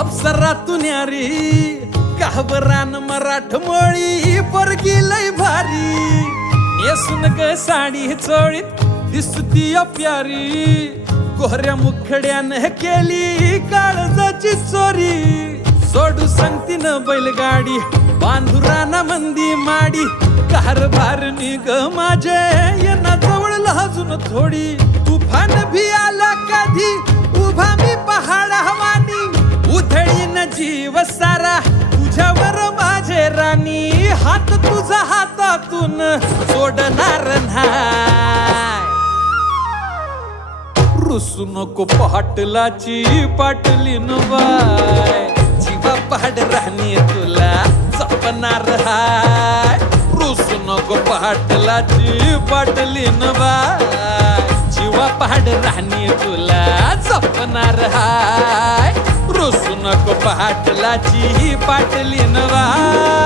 अप्सरातून न्यारी काबरान मराठमोळी पोरगी लय भारी नेसून ग साडी चोळीत दिसती प्यारी गोऱ्या मुखड्यानं केली काळजाची चोरी सोडू सांगती न बैलगाडी बांधुराना मंदी माडी कारभार निग माझे यांना जवळ लाजून थोडी तुफान भी आला कधी उभा मी पहाड हवानी उधळीन जीव सारा तुझ्यावर माझे राणी हात तुझा हातातून सोडणार नाही रुसू नको पाटलाची पाटली बाय जीवा पहाड राणी तुला जपणार हाय रुसू नको पाटलाची पाटली बाय जीवा पहाड राणी तुला जपणार हाय रुसू नको पाटलाची पाटली बाय